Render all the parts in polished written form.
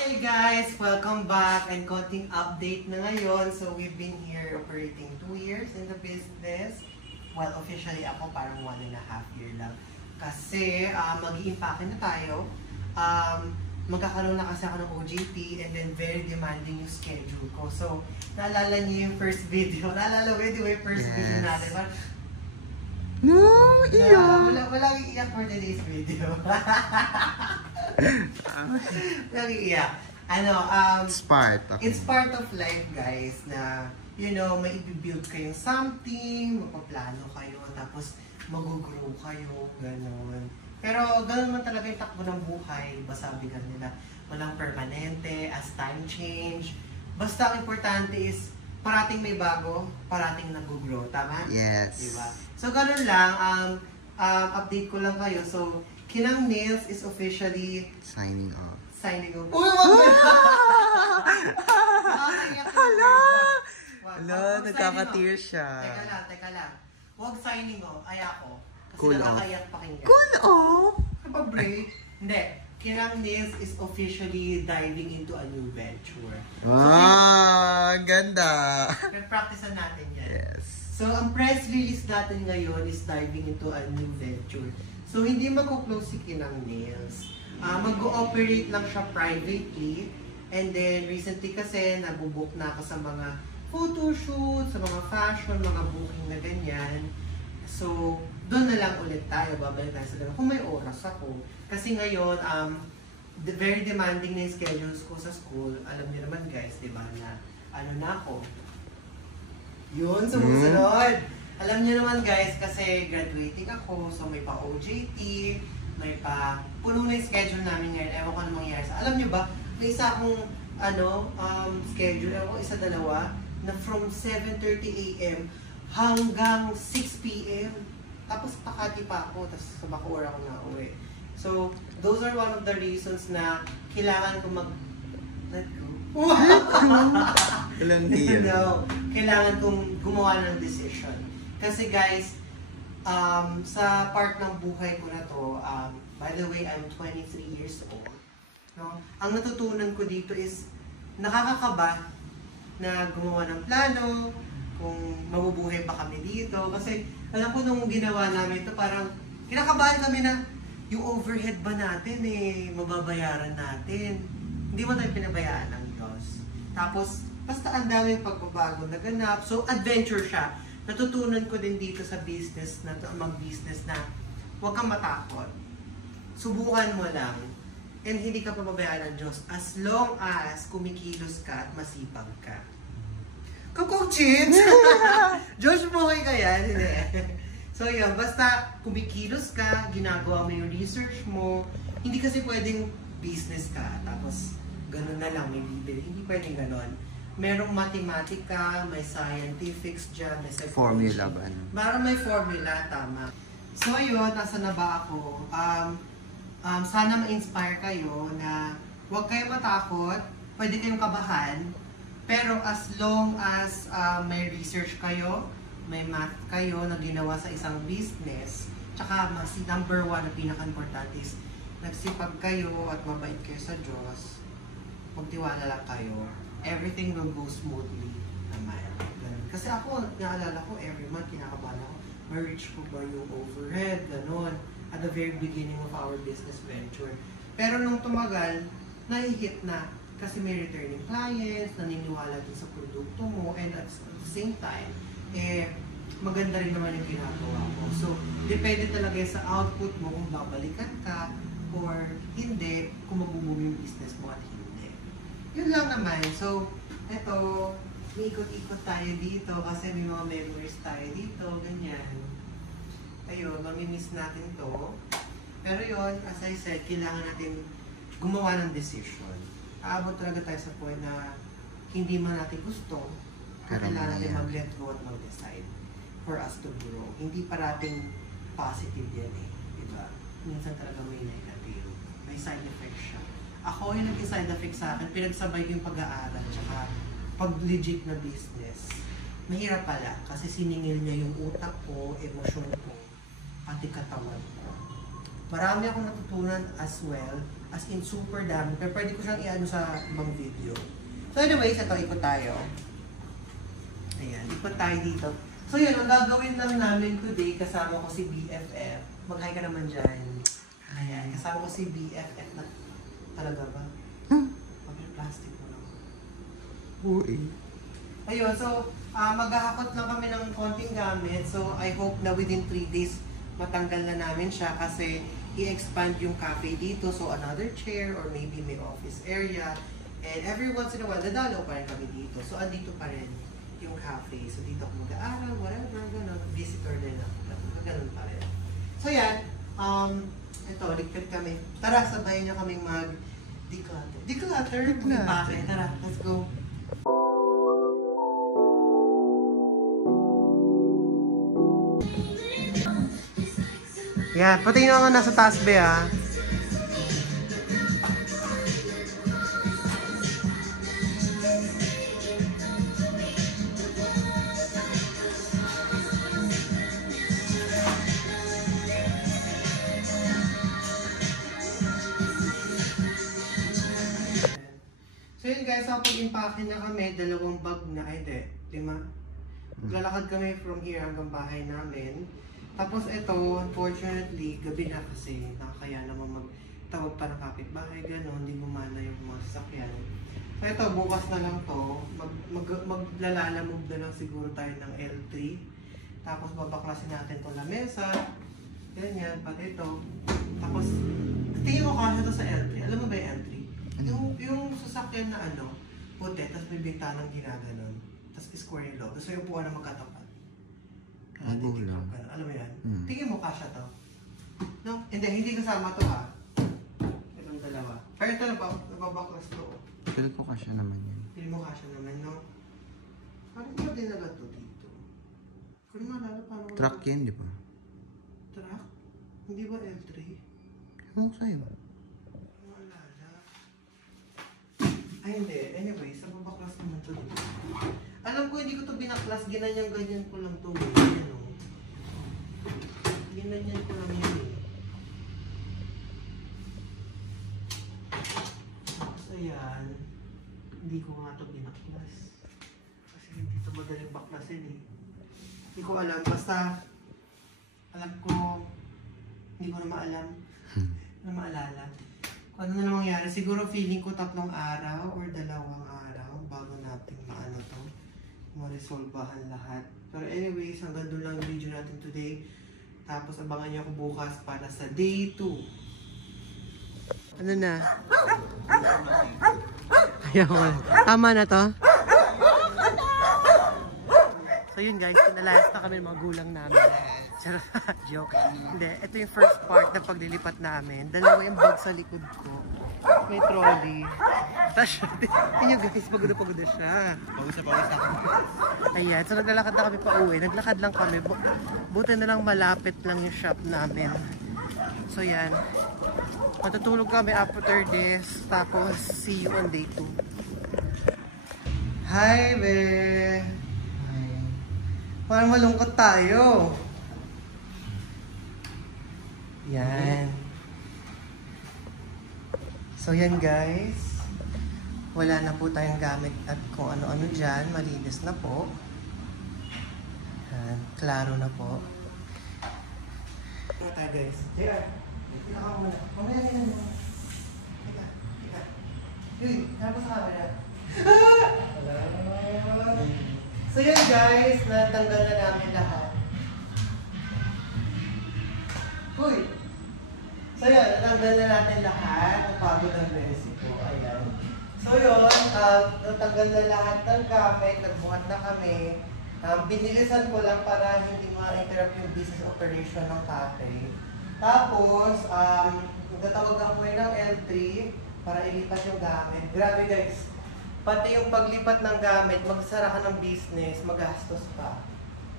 Hey guys! Welcome back and konting update na ngayon. So we've been here operating 2 years in the business. Well, officially ako parang 1.5 year lang. Kasi mag-i-impake na tayo. Magkakaroon na kasi ako ng OJT and then very demanding yung schedule ko. So, naalala niyo yung first video. Naalala mo yung first video natin. No, iyak! Walang iiyak for today's video. Walang iiyak. It's part of life, guys, na, you know, may i-build kayong something, magpaplano kayo, tapos mag-grow kayo, gano'n. Pero gano'n man talaga yung takbo ng buhay, diba sabi nga nila, walang permanente, as time change. Basta ang importante is, parating may bago, parating nag-grow, tama? Yes. Diba? So gano'n lang, update ko lang kayo. So, Kinang Nails is officially signing off. Uy, wag na! Hala! Hala, nagkaka-tear siya. Teka lang. Huwag signing off. Ay ako. Kasi Cool nakakayak pakinggan. Cool off! Kapag-break. Hindi. Kinang Nails is officially diving into a new venture. Ang ganda! Nag-practicean natin yan. Yes. So, ang press release natin ngayon is diving into a new venture. So, hindi mag-close si Kinang Nails. Mag-ooperate lang siya privately. And then, recently kasi, nabubuk na ako sa mga photoshoot, sa mga fashion, mga booking na ganyan. So, doon na lang ulit tayo. Babalik tayo sa ganun. Kung may oras ako. Kasi ngayon, very demanding na yung schedules ko sa school. Alam niyo naman guys, di ba, na ano na ako. Yun, sumusunod. Alam niyo naman guys, kasi graduating ako, so may pa OJT, may pa, puno na yung schedule namin ngayon, ewan ko ano mangyayari sa, alam niyo ba, may isa akong, schedule, ewan ko, isa-dalawa, na from 7:30 AM hanggang 6 PM. Tapos pakati pa ako, tapos sa Bacoor ako na uwi. So, those are one of the reasons na kailangan ko let go. Ilang deal? No, kailangan kong gumawa ng decision. Kasi guys, sa part ng buhay ko na to, by the way, I'm 23 years old. No? Ang natutunan ko dito is, nakakakaba na gumawa ng plano, kung mabubuhay pa kami dito. Kasi alam ko nung ginawa namin ito, parang kinakabahan kami na yung overhead ba natin mababayaran natin. Hindi mo tayo pinabayaan ng Diyos. Tapos, basta ang daming pagbabago naganap. So, adventure siya. Natutunan ko din dito sa business na mag-business na huwag kang matakot. Subukan mo lang. And hindi ka pababayaan ng Diyos as long as kumikilos ka at masipag ka. Kukuchits! Josh Boy ka yan, hindi. So yun, basta kumikilos ka, ginagawa mo yung research mo, hindi kasi pwedeng business ka, tapos ganun na lang, may bibili. Hindi pwedeng ganun. Merong matematika, may scientifics dyan, may psychology. Formula ba? Parang may formula, tama. So yun, nasa na ba ako? Sana ma-inspire kayo na huwag kayong matakot, pwede kayong kabahan, pero as long as may research kayo, may math kayo na ginawa sa isang business, tsaka number 1 na pinaka-importante is nagsipag kayo at mabait kayo sa Diyos, magtiwala lang kayo, everything will go smoothly naman. Kasi ako, naalala ko, every month kinakabahan ako, ma-reach ko ba yung overhead, gano'n, at the very beginning of our business venture. Pero nung tumagal, nahihit na kasi may returning clients, naniniwala din sa produkto mo, and at the same time, maganda rin naman yung ginagawa mo. So, depende talaga sa output mo kung babalikan ka or hindi, kung mabubuo yung business mo at hindi. Yun lang naman. So, eto, ikot-ikot tayo dito kasi may mga memories tayo dito, ganyan. Ayun, mamimiss natin to. Pero yun, as I said, kailangan natin gumawa ng decision. Aabot talaga tayo sa point na hindi man natin gusto, kailangan natin mag-let go at mag-decide for us to grow. Hindi parating positive yan diba? Minsan talaga may negative. May side effect siya. Ako yung naging side effect sa akin, pinagsabay ko yung pag-aaral tsaka pag-legit na business. Mahirap pala kasi siningil niya yung utak ko, emosyon ko, pati katawan ko. Marami akong natutunan as well As in, super dami. Pero pwede ko siyang i-ano sa ibang video. So anyways, ito, ikot tayo. Ayan, ikot tayo dito. So yun, ang gagawin lang namin today, kasama ko si BFF. Mag-hi ka naman dyan. Ayan, kasama ko si BFF na talaga ba? Plastic mo lang. Uy. Ayun, so maghahakot lang kami ng konting gamit. So I hope na within 3 days matanggal na namin siya kasi i-expand yung cafe dito. So another chair or maybe may office area. And every once in a while, dadalaw pa rin kami dito. So andito pa rin yung cafe. So dito ako mag-aaral, whatever, gano'n. Visitor din ako. Gano'n pa rin. So yan, ito, ligpit kami. Tara, sabayin niyo kaming mag-declutter. Declutter? Mag-ipake. Tara, let's go. Yan, pati yung mga nasa taas ba ah. So yun guys, pag-impake na kami, 2 bag na, ay hindi, 5. Lalakad kami from here hanggang bahay namin. Tapos ito, unfortunately, gabi na kasi, nakakaya naman magtawag pa ng kapitbahay, gano'n, hindi gumana yung mga sasakyan. So ito, bukas na lang to, maglalalamove na lang siguro tayo ng L3. Tapos babaklasin natin to lamesa, ganyan, pati ito. Tapos, tingin ko kasi to sa L3. Alam mo ba yung L3? Yung sasakyan na ano, puti, tapos may bintanang ginaganon. Tapos square yung loob. Tapos may upuan na magkatapat. Magulang. Alam mo yan? Tingin mo kasya to. No? Hindi kasama to ha. Itong dalawa. Pero ito nababaklas to. Feel ko kasya naman yun. Tingin mo kasya naman, no? Parang ba dinala to dito? Kung maalala, paano? Truck yan, di ba? Truck? Hindi ba L3? Ano ko sa'yo? Ay hindi. Anyway, sa babaklas naman to dito. Alam ko hindi ko to binaklas. Ganyan ko lang to. Ganyan o. Ginanyan ko lang yun eh. Tapos ayan. Hindi ko nga to binaklas. Kasi hindi to madaling baklasin eh. Hindi ko alam. Basta alam ko hindi ko na maalam. Na maalala. Ano na mangyari? Siguro feeling ko 3 araw or 2 araw bago natin maano to, ma-resolvahan lahat. Pero anyways, hanggang doon lang yung video natin today. Tapos abangan niyo ako bukas para sa day 2. Ano na? Ayaw ko. Tama na to? So yun guys, pinalayas na kami ng mga gulang namin. Charot, joke. Hindi, ito yung first part na paglilipat namin. 2 yung bag sa likod ko. May trolley. Tapos, yun guys, pagod na siya. Pagod ako. Ayan, so naglalakad na kami pa uwi. Naglakad lang kami. Buti na lang malapit lang yung shop namin. So yan. Matutulog kami after this. Tapos, see you on day 2. Hi, be! Parang malungkot tayo. Yan. So yan guys. Wala na po tayong gamit at kung ano-ano dyan. Malinis na po. Yan. Klaro na po. Ano tayo guys? JR. Tika ka muna. Mamaya na yan. Tika. Uy, ano po sa camera? So yun guys, natanggal na namin lahat. Uy! So yun, natanggal na natin lahat. Ang pagod ng besi ko. Ayan. So yun, natanggal na lahat ng gamit. Nagbuhat na kami. Binilisan ko lang para hindi ma-interrupt yung business operation ng cafe. Tapos, nagtatawagan ko ng L3 para ilipat yung gamit. Grabe guys. Pati yung paglipat ng gamit, magsara ka ng business, magastos pa.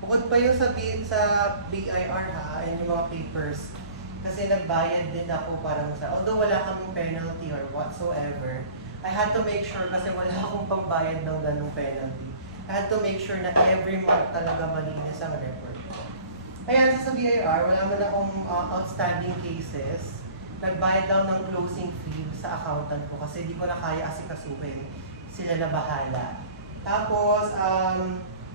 Bukod pa yung sa BIR ha, and yung mga papers. Kasi nagbayad din ako para masara. Although wala kaming penalty or whatsoever, I had to make sure kasi wala akong pambayad ng ganung penalty. I had to make sure na every month talaga malinis ang report ko. Kaya sa BIR, wala man akong outstanding cases. nagbayad daw ng closing fee sa accountant ko kasi di ko na kaya asikasuhin. Sila na bahala. Tapos,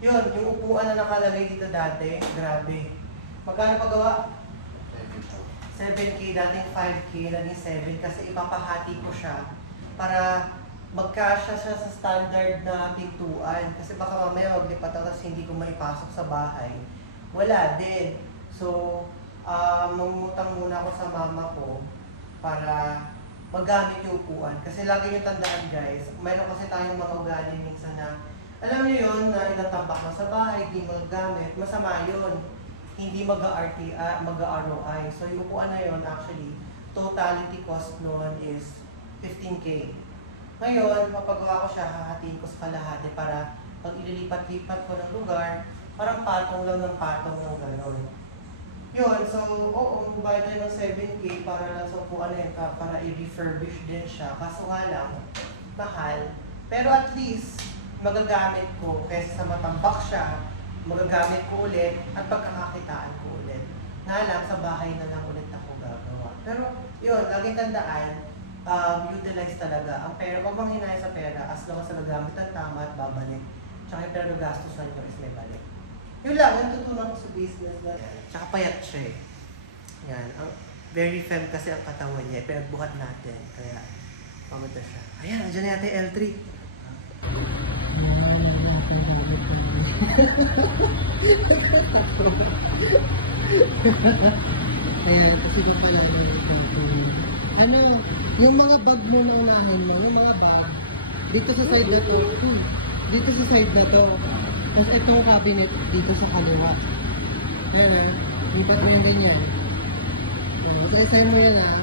yun, yung upuan na nakalagay dito dati, grabe. Magkano pagawa? 7K, dating 5K, naging 7 kasi ipapahati ko siya para magkasya siya sa standard na pintuan. Kasi baka mamaya maglipat ako tapos hindi ko maipasok sa bahay. Wala din. So, mangungutang muna ako sa mama ko para magamit yung upuan. Kasi lagi yung tandaan guys, mayroon kasi tayong mga ugali minsan na, alam niyo yun, na itatambak mo sa bahay, di mo gamit, masama yun. Hindi mag-ROI. So yung upuan na yun, actually, totality cost noon is 15K. Ngayon, papagawa ko siya, hahatiin ko sa kalahati para pag ililipat-lipat ko ng lugar, parang patong lang ng patong ng gano'n. Yun, so, oo, magbayad tayo ng 7K para lang sa upuan na yun, para i-refurbish din siya. Kaso nga lang, mahal. Pero at least, magagamit ko kaysa sa matambak siya, magagamit ko ulit at pagkakakitaan ko ulit. Nga lang, sa bahay na lang ulit ako gagawa. Pero yun, laging tandaan, utilize talaga. Ang pera, wag mong hinaya sa pera as long as nagagamit ang tama at babalik. Tsaka yung pera gastusan nyo is may balik. Yun lang, yung tutunan ko sa business na. Tsaka payat siya eh. Yan, very femme kasi ang katawan niya. Pinagbuhat natin, kaya pamata siya. Ayan, andyan na yata yung L3. Ayan, kasi ko pala ano, yung mga bag mo na unahin mo, yung mga bag, dito sa side na to, dito sa side na to, tapos itong cabinet dito sa kaliwa. Ayan, lipat mo yan din yan. Isa-isa mo yan ah.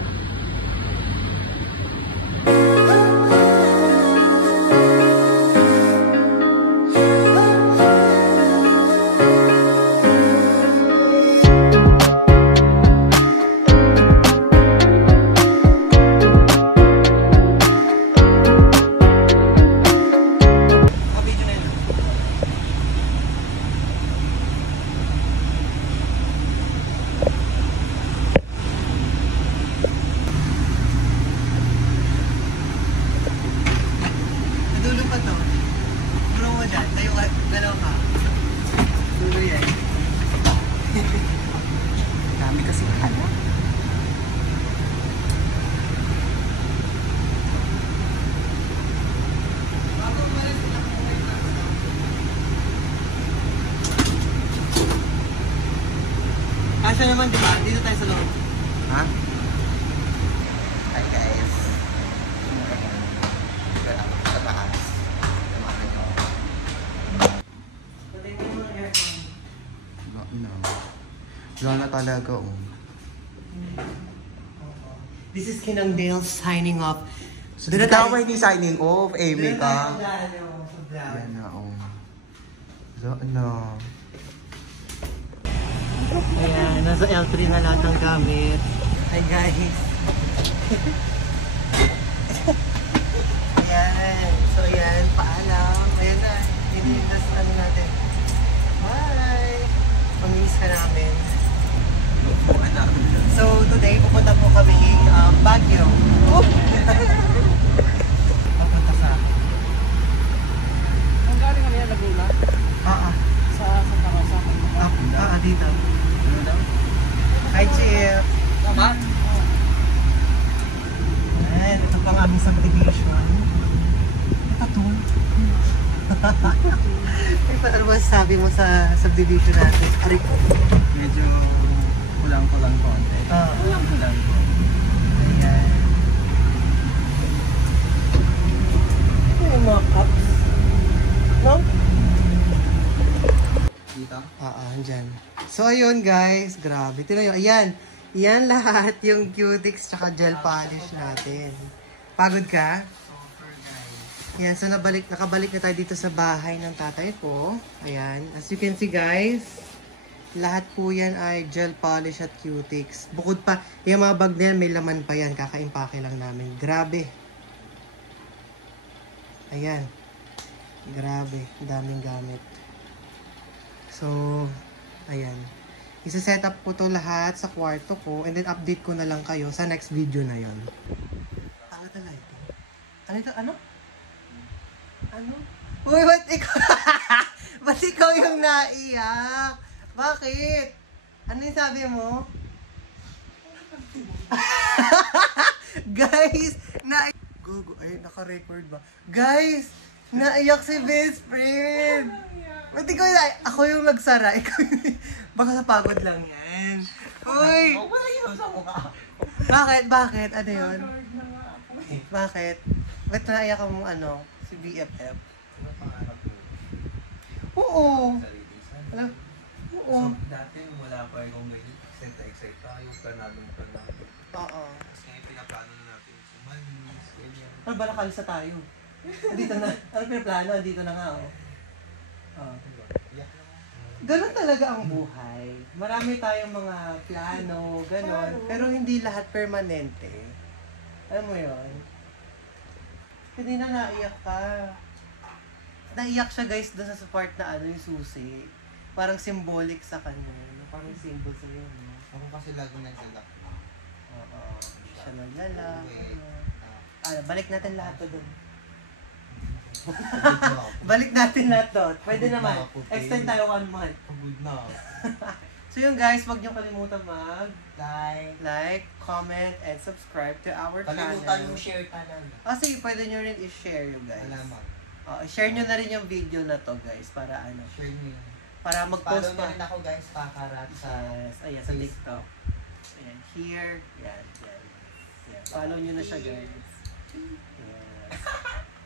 Dami kasi kala. Kasya naman diba? Dito tayo sa loob. Ha? Hi guys. Sa taas. No. Gana talaga oh. This is Kinang Dale signing off. So, doon na tayo hindi signing off, Amy ka. Yan na oh. So, ano. Ayan, nasa L3 na lahat ng gamit. Hi guys. Ayan. So ayan, paalam. Ayan na. Hinihindas na natin. Bye! Pamilis ka namin. So today, pupunta po kami Baguio. Papunta sa... Ang galing kami yan, Laguna? Sa Santa Rosa? Dito. Ano daw? Hi, Chip! Tama? Ayan, ito pang aming subdivision. Ito to. Ano ba sabi mo sa subdivision natin? Arik. Medyo kulang-kulang konti. Kulang-kulang po. Ayan. Ito yung mga cups. No? Dito? Andyan. So, ayun guys. Grabe. Tignan nyo. Ayan. Yan lahat yung cutics tsaka gel polish natin. Pagod ka? Yan. So, nakabalik na tayo dito sa bahay ng tatay ko. Ayan. As you can see guys, lahat po yan ay gel polish at cutics. Bukod pa, yung mga bag na yan, may laman pa yan. Kaka-impake lang namin. Grabe. Ayan. Grabe. Daming gamit. So, ayan. Isa-set up ko to lahat sa kwarto ko and then update ko na lang kayo sa next video na yon. Pangit na lighting. Ano ito? Ano? Ano? Uy, ba't ikaw? Ba't ikaw yung naiyak? Bakit? Ano yung sabi mo? Guys, Gugu, ay, naka-record ba? Guys, naiyak si best friend. Ba't ikaw yung ako yung nagsara, ikaw yung... Baka napagod lang yan. Uy! Bakit? Bakit? Ano yun? Bakit? Ba't naiyak mo ano? Si BFF? Oo. Alam? Oo. So, dati wala pa yung excite tayo, planadong planado. Oo. Tapos ngayon pinaplano na natin sumalis, ganyan. Ano ba nakalisa tayo? Andito na. Ano pinaplano? Andito na nga, oh. Oh. Iyak lang. Ganon talaga ang buhay. Marami tayong mga plano, ganon. Pero hindi lahat permanente. Alam mo yon? Hindi na naiyak ka. Naiyak siya guys doon sa part na ano yung susi. Parang symbolic sa kanya. Parang symbol sa yun. No? Ako kasi lagi naglalak. Oo. Siya naglalak. Balik natin lahat to doon. Balik natin lahat to. Pwede naman. Extend tayo 1 month. Pagod na. So yun guys, huwag niyo kalimutan like, comment, and subscribe to our channel. Kalimutan yung share talaga. Sige, pwede nyo rin i-share yung guys. Alaman. Share nyo na rin yung video na to guys para ano. Share nyo yun. Para mag-post Follow na rin ako guys, Kakarat sa TikTok. Ayan, here. Yan. Follow nyo na siya guys. Yes.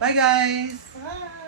Bye guys! Bye!